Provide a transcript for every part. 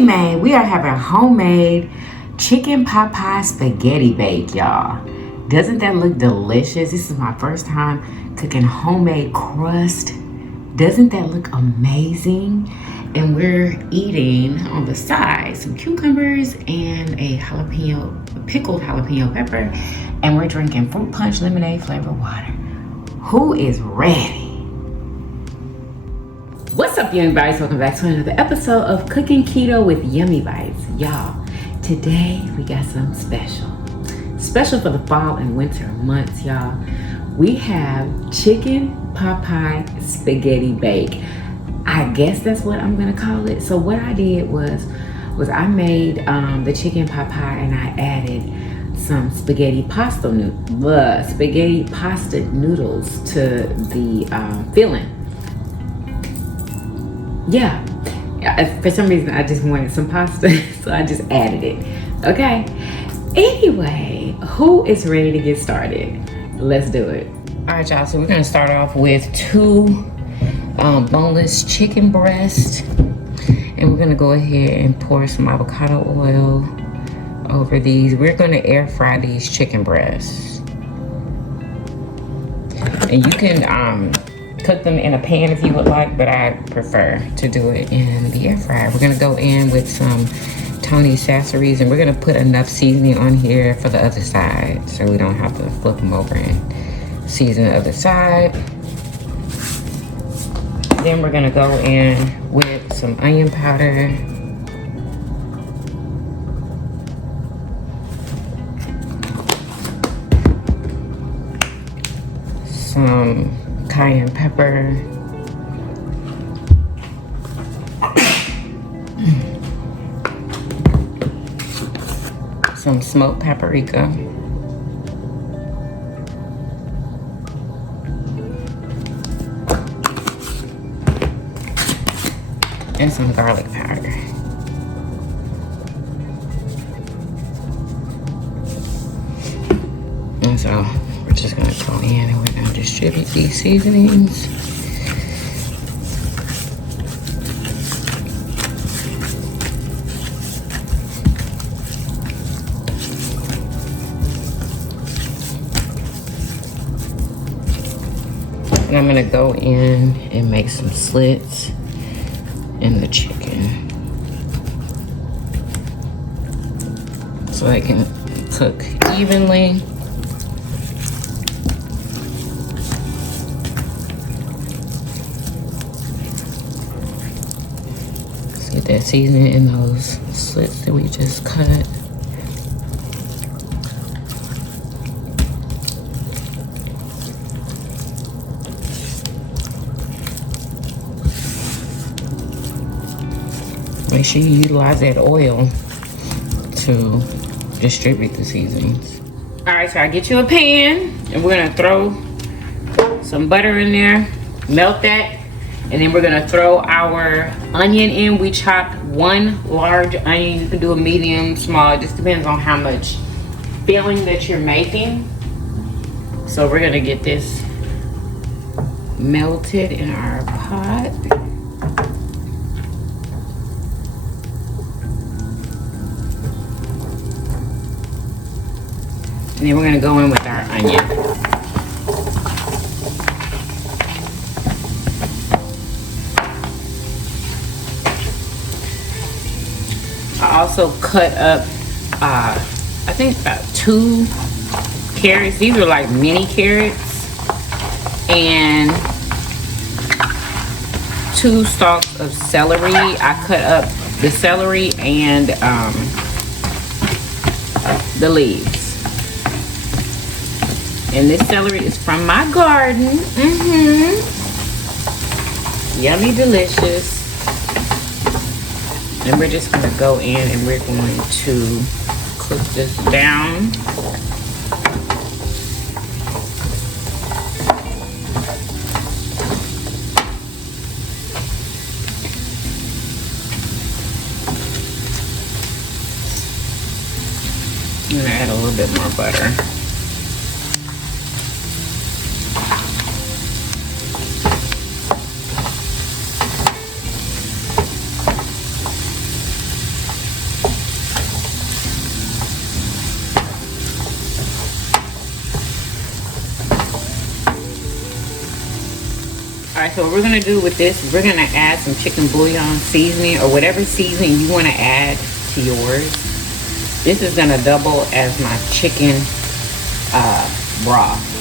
man, we are having homemade chicken pot pie spaghetti bake, y'all. Doesn't that look delicious? This is my first time cooking homemade crust. Doesn't that look amazing? And we're eating on the side some cucumbers and a pickled jalapeno pepper, and we're drinking fruit punch lemonade flavored water. Who is ready? What's up, Yummybites? Welcome back to another episode of Cooking Keto with Yummybites. Y'all, today we got something special for the fall and winter months, y'all. We have chicken pot pie spaghetti bake. I guess that's what I'm gonna call it. So what I did was I made the chicken pot pie, and I added some spaghetti pasta noodles to the filling. Yeah, for some reason I just wanted some pasta, so I just added it. Okay. Anyway, who is ready to get started? Let's do it. All right, y'all. So we're gonna start off with two boneless chicken breasts, and we're gonna go ahead and pour some avocado oil over these. We're gonna air fry these chicken breasts, and you can cook them in a pan if you would like, but I prefer to do it in the air fryer. We're gonna go in with some Tony savories, and we're gonna put enough seasoning on here for the other side, so we don't have to flip them over and season the other side. Then we're gonna go in with some onion powder, some cayenne pepper, some smoked paprika, and some garlic powder. And so we're just gonna go in and we're gonna distribute these seasonings. And I'm gonna go in and make some slits in the chicken so they can cook evenly. Let's get that seasoning in those slits that we just cut. Make sure you utilize that oil to distribute the seasonings. All right, so I get you a pan, and we're gonna throw some butter in there, melt that, and then we're gonna throw our onion in. We chopped one large onion. You can do a medium, small, it just depends on how much filling that you're making. So we're gonna get this melted in our pot. And then we're gonna go in with our onion. I also cut up, I think about 2 carrots. These are like mini carrots. And 2 stalks of celery. I cut up the celery and the leaves. And this celery is from my garden. Yummy, delicious. And we're just gonna go in and we're going to cook this down. I'm gonna add a little bit more butter. so what we're gonna do with this is we're gonna add some chicken bouillon seasoning or whatever seasoning you wanna add to yours. This is gonna double as my chicken broth.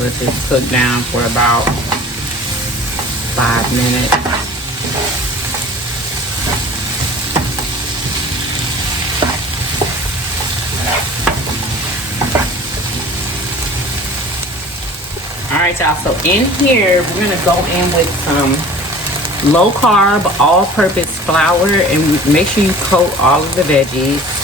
Let this cook down for about 5 minutes. Alright y'all, so in here we're gonna go in with some low carb all-purpose flour, and make sure you coat all of the veggies.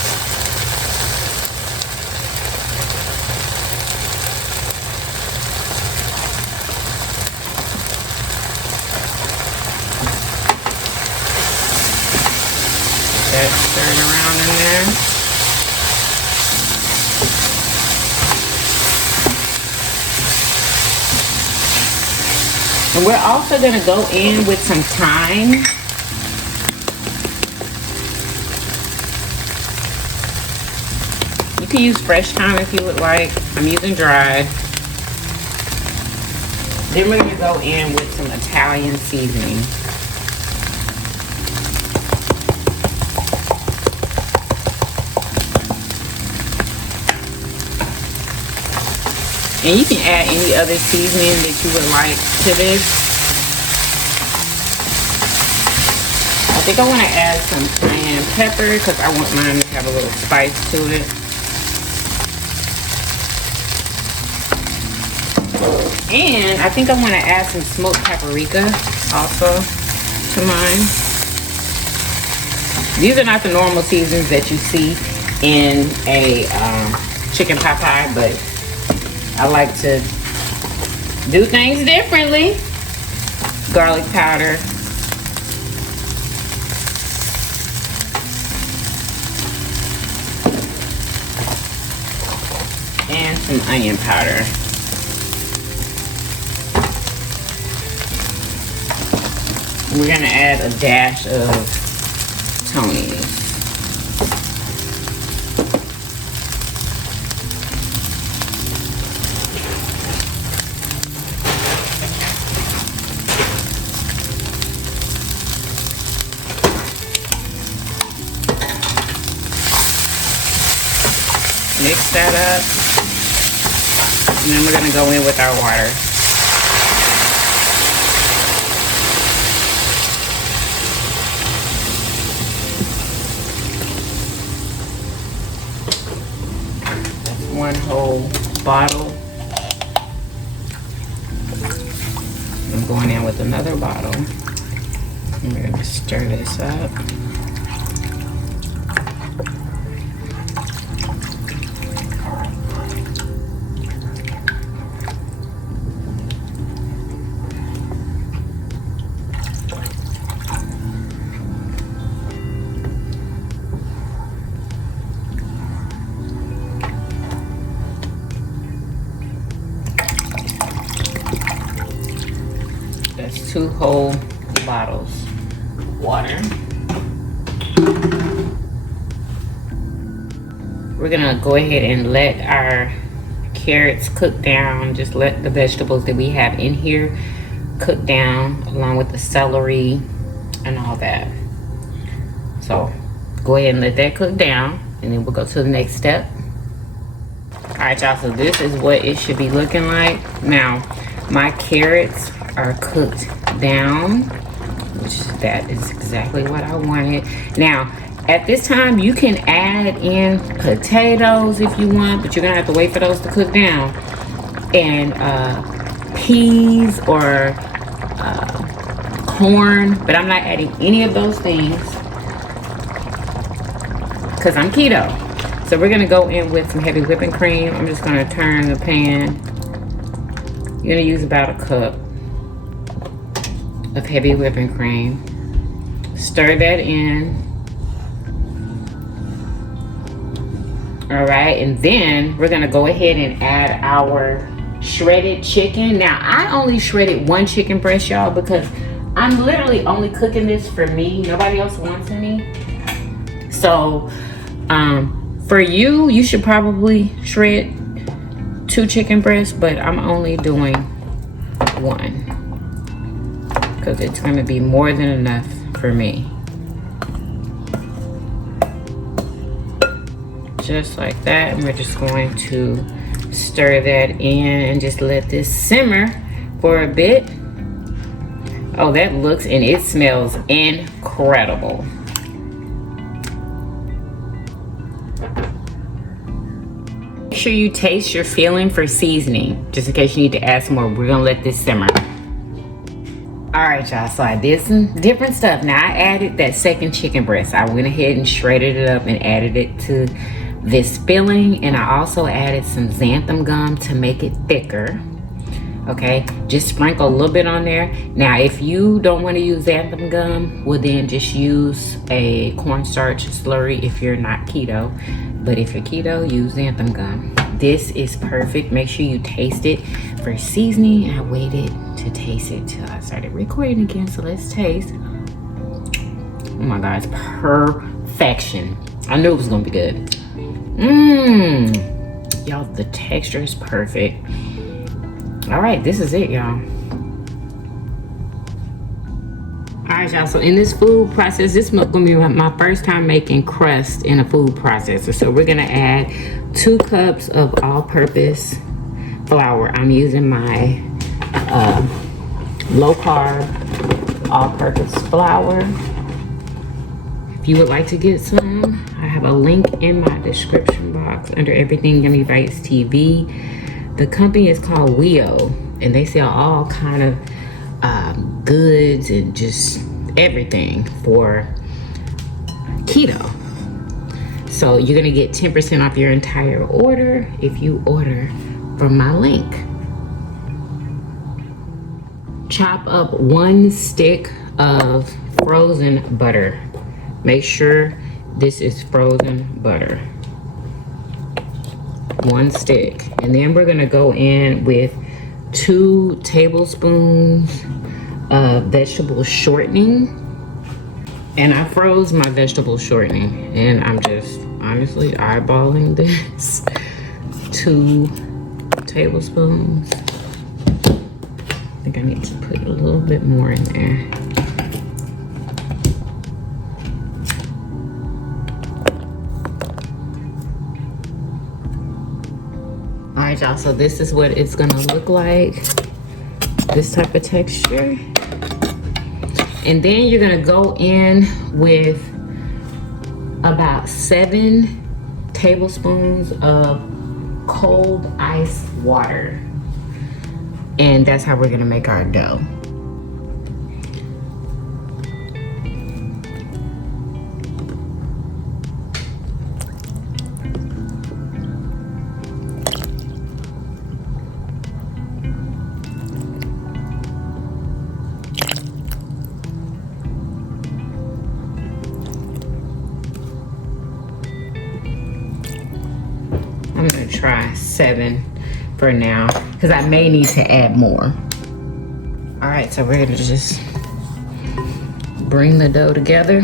Stirring around in there. And we're also going to go in with some thyme. You can use fresh thyme if you would like. I'm using dried. Then we're going to go in with some Italian seasoning. And you can add any other seasoning that you would like to this. I think I want to add some cayenne pepper because I want mine to have a little spice to it. And I think I want to add some smoked paprika also to mine. These are not the normal seasonings that you see in a chicken pot pie, but I like to do things differently. Garlic powder. And some onion powder. We're gonna add a dash of Tony's. Mix that up, and then we're going to go in with our water. That's one whole bottle. I'm going in with another bottle, and we're going to stir this up. That's 2 whole bottles of water. We're gonna go ahead and let our carrots cook down. Just let the vegetables that we have in here cook down along with the celery and all that. So go ahead and let that cook down, and then we'll go to the next step. All right, y'all, so this is what it should be looking like. Now, my carrots are cooked down, which that is exactly what I wanted. Now, at this time, you can add in potatoes if you want, but you're gonna have to wait for those to cook down. And peas or corn, but I'm not adding any of those things because I'm keto. So we're gonna go in with some heavy whipping cream. I'm just gonna turn the pan. You're gonna use about a cup of heavy whipping cream. Stir that in. All right, and then we're gonna go ahead and add our shredded chicken. Now, I only shredded one chicken breast, y'all, because I'm literally only cooking this for me. Nobody else wants any. So, for you, you should probably shred 2 chicken breasts, but I'm only doing 1 because it's gonna be more than enough for me. Just like that, and we're just going to stir that in and just let this simmer for a bit. Oh, that looks and it smells incredible. Make sure you taste your feeling for seasoning, just in case you need to add some more. We're gonna let this simmer. All right, y'all, so I did some different stuff. Now, I added that second chicken breast. I went ahead and shredded it up and added it to this filling, and I also added some xanthan gum to make it thicker. Okay, just sprinkle a little bit on there. Now, if you don't want to use xanthan gum, well then just use a cornstarch slurry if you're not keto. But if you're keto, use xanthan gum. This is perfect. Make sure you taste it for seasoning. I waited to taste it till I started recording again, so let's taste. Oh my God, it's perfection. I knew it was gonna be good. Y'all, the texture is perfect. All right, this is it, y'all. All right, y'all, so in this food process, this is gonna be my first time making crust in a food processor. So we're gonna add 2 cups of all-purpose flour. I'm using my low-carb all-purpose flour. If you would like to get some, I have a link in my description box under everything Yummybites TV. The company is called WIO, and they sell all kind of goods and just everything for keto. So you're gonna get 10% off your entire order if you order from my link. Chop up 1 stick of frozen butter. Make sure this is frozen butter. 1 stick. And then we're gonna go in with 2 tablespoons of vegetable shortening. And I froze my vegetable shortening, and I'm just honestly eyeballing this. 2 tablespoons. I think I need to put a little bit more in there. All right, y'all, so this is what it's gonna look like. This type of texture. And then you're gonna go in with about 7 tablespoons of cold ice water. And that's how we're gonna make our dough. I'm gonna try 7 for now, because I may need to add more. All right, so we're gonna just bring the dough together.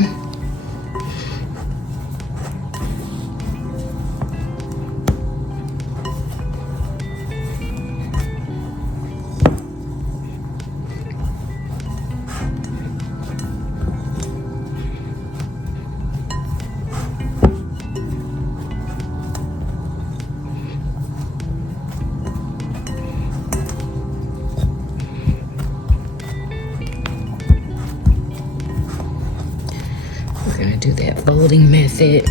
We're gonna do that folding method.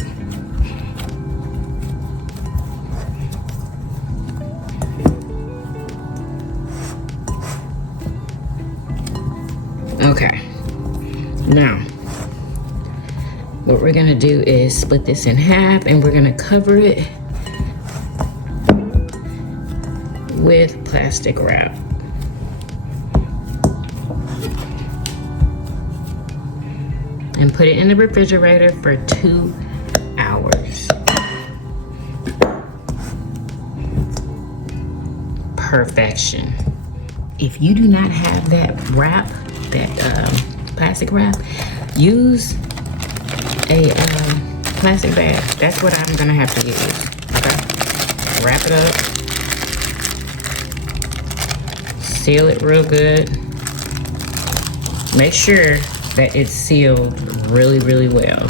Okay, now what we're gonna do is split this in half, and we're gonna cover it with plastic wrap. and put it in the refrigerator for 2 hours. Perfection. If you do not have that wrap, that plastic wrap, use a plastic bag. That's what I'm gonna have to use. Okay, wrap it up, seal it real good. Make sure that it's sealed really, really well,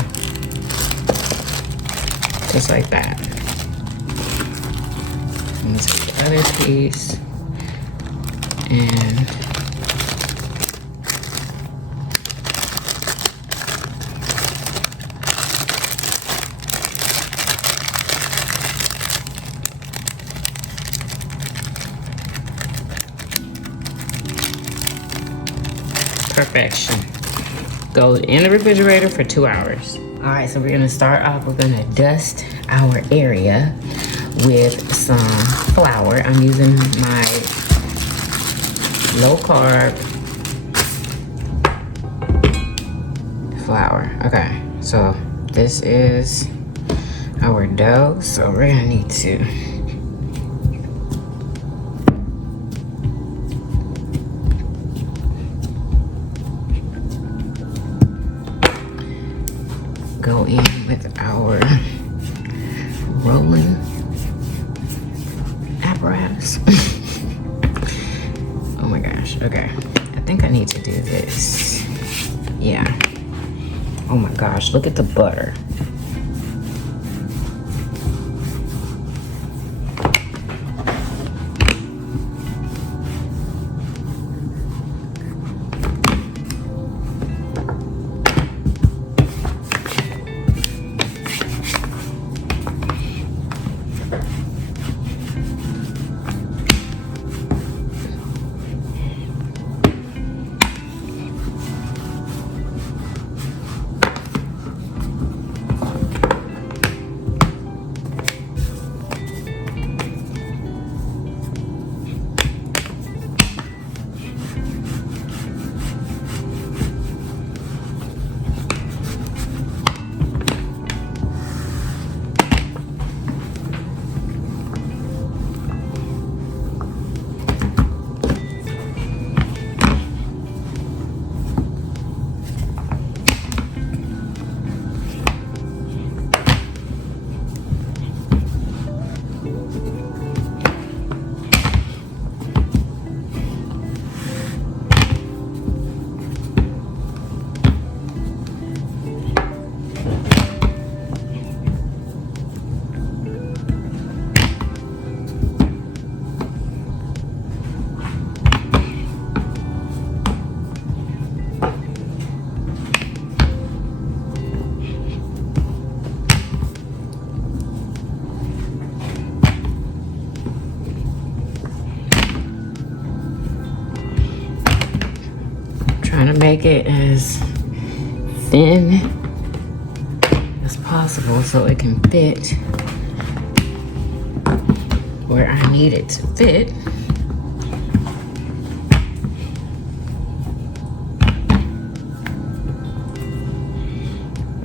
just like that. I'm gonna take the other piece and perfection. Go in the refrigerator for 2 hours. All right, so we're gonna start off, we're gonna dust our area with some flour. I'm using my low carb flour. Okay, so this is our dough. So we're gonna need to go in with our rolling apparatus. Oh my gosh, okay. I think I need to do this. Yeah. Oh my gosh, look at the butter. Trying to make it as thin as possible so it can fit where I need it to fit.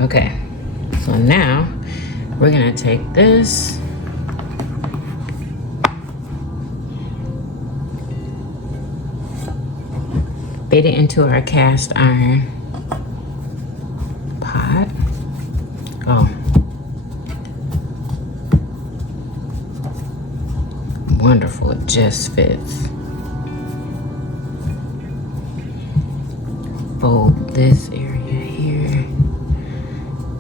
Okay, so now we're gonna take this fit it into our cast iron pot. Oh, wonderful, it just fits. Fold this area here,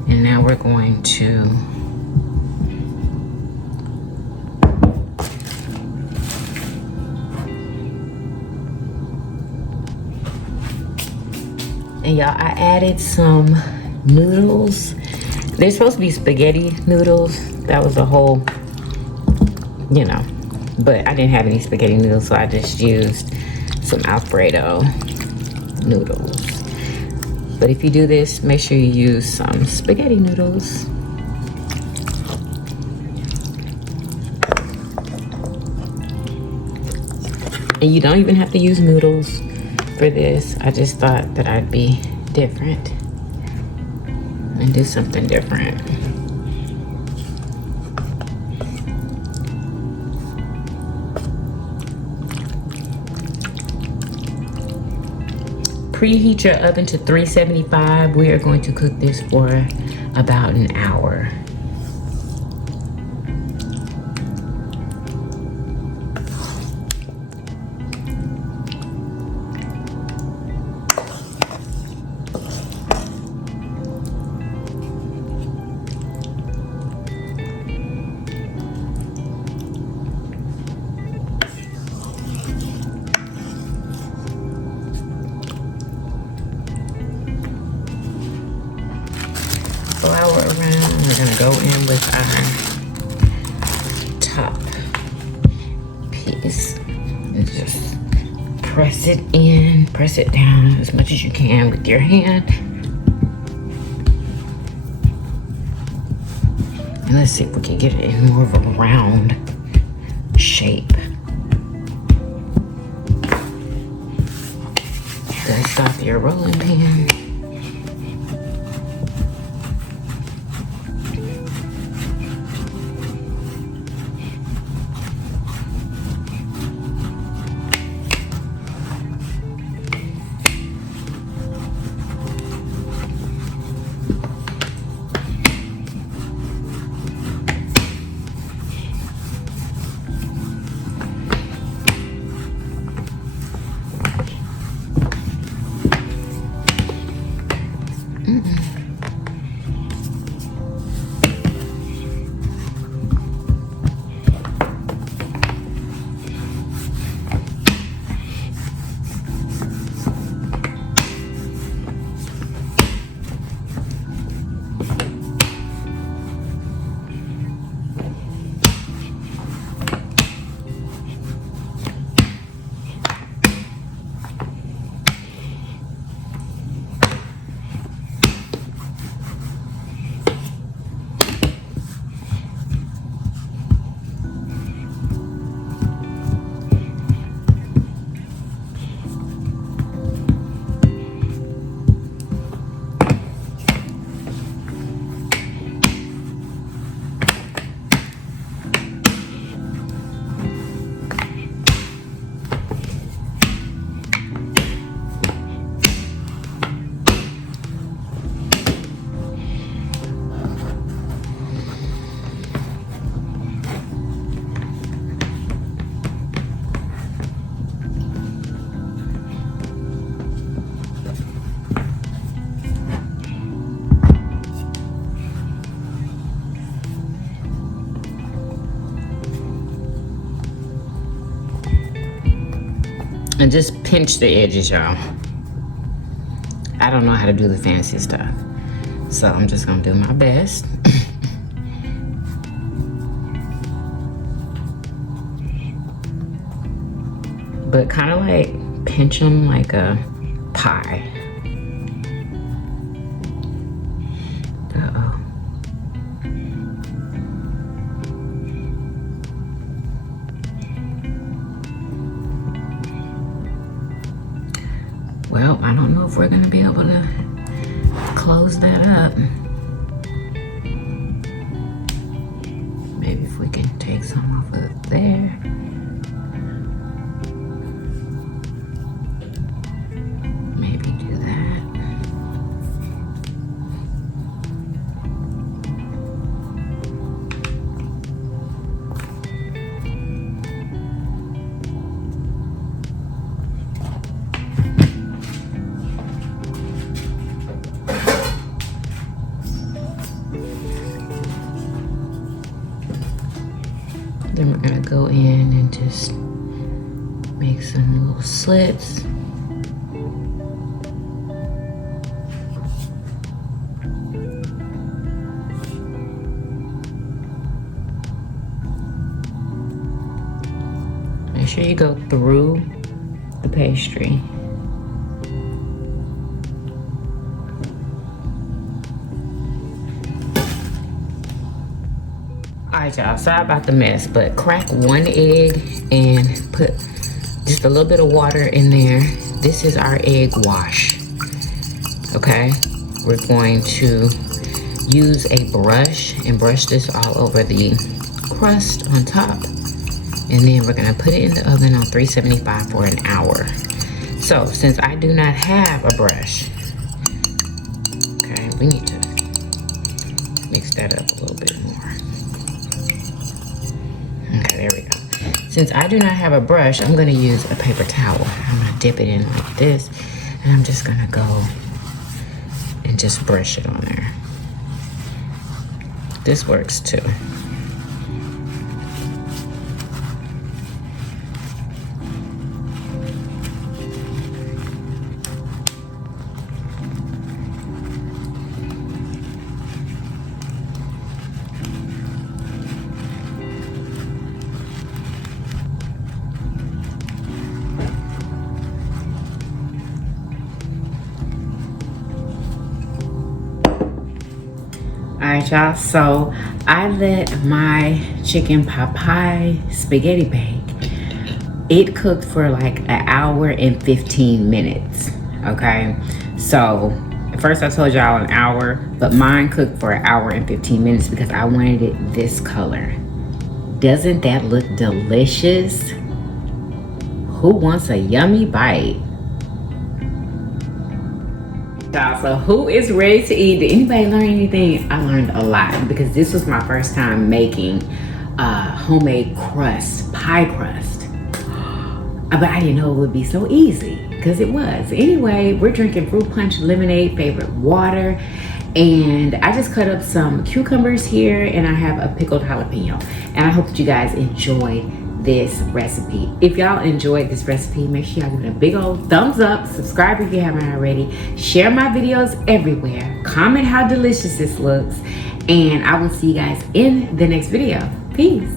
and now we're going to and y'all, I added some noodles. They're supposed to be spaghetti noodles. That was the whole, you know, but I didn't have any spaghetti noodles, so I just used some Alfredo noodles. But if you do this, make sure you use some spaghetti noodles. And you don't even have to use noodles for this. I just thought that I'd be different. and do something different. Preheat your oven to 375. We are going to cook this for about an hour. Flour around. We're gonna go in with our top piece and just press it in, press it down as much as you can with your hand. And let's see if we can get it in more of a round shape. Dust off your rolling pin. And just pinch the edges, y'all. I don't know how to do the fancy stuff, so I'm just gonna do my best. But kind of like pinch them like a pie. Uh-oh. Well, I don't know if we're gonna be able to close that up. Maybe if we can take some off of there. Maybe do that. Then we're gonna go in and just make some little slits. Make sure you go through the pastry. Alright, y'all, sorry about the mess, but crack 1 egg and put just a little bit of water in there. This is our egg wash. Okay, we're going to use a brush and brush this all over the crust on top. And then we're gonna put it in the oven on 375 for an hour. So since I do not have a brush, okay, we need to mix that up a little bit more. Okay, there we go. Since I do not have a brush, I'm gonna use a paper towel. I'm gonna dip it in like this, and I'm just gonna go and just brush it on there. This works too. Alright y'all, so I let my chicken pot pie spaghetti bake. It cooked for like an hour and 15 minutes, okay? So at first I told y'all an hour, but mine cooked for an hour and 15 minutes because I wanted it this color. Doesn't that look delicious? Who wants a yummy bite? So who is ready to eat? Did anybody learn anything? I learned a lot because this was my first time making homemade crust, pie crust. But I didn't know it would be so easy because it was. Anyway, we're drinking fruit punch, lemonade, favorite water. And I just cut up some cucumbers here and I have a pickled jalapeno. And I hope that you guys enjoy this recipe. If y'all enjoyed this recipe, make sure y'all give it a big old thumbs up, subscribe if you haven't already, share my videos everywhere, comment how delicious this looks, and I will see you guys in the next video. Peace.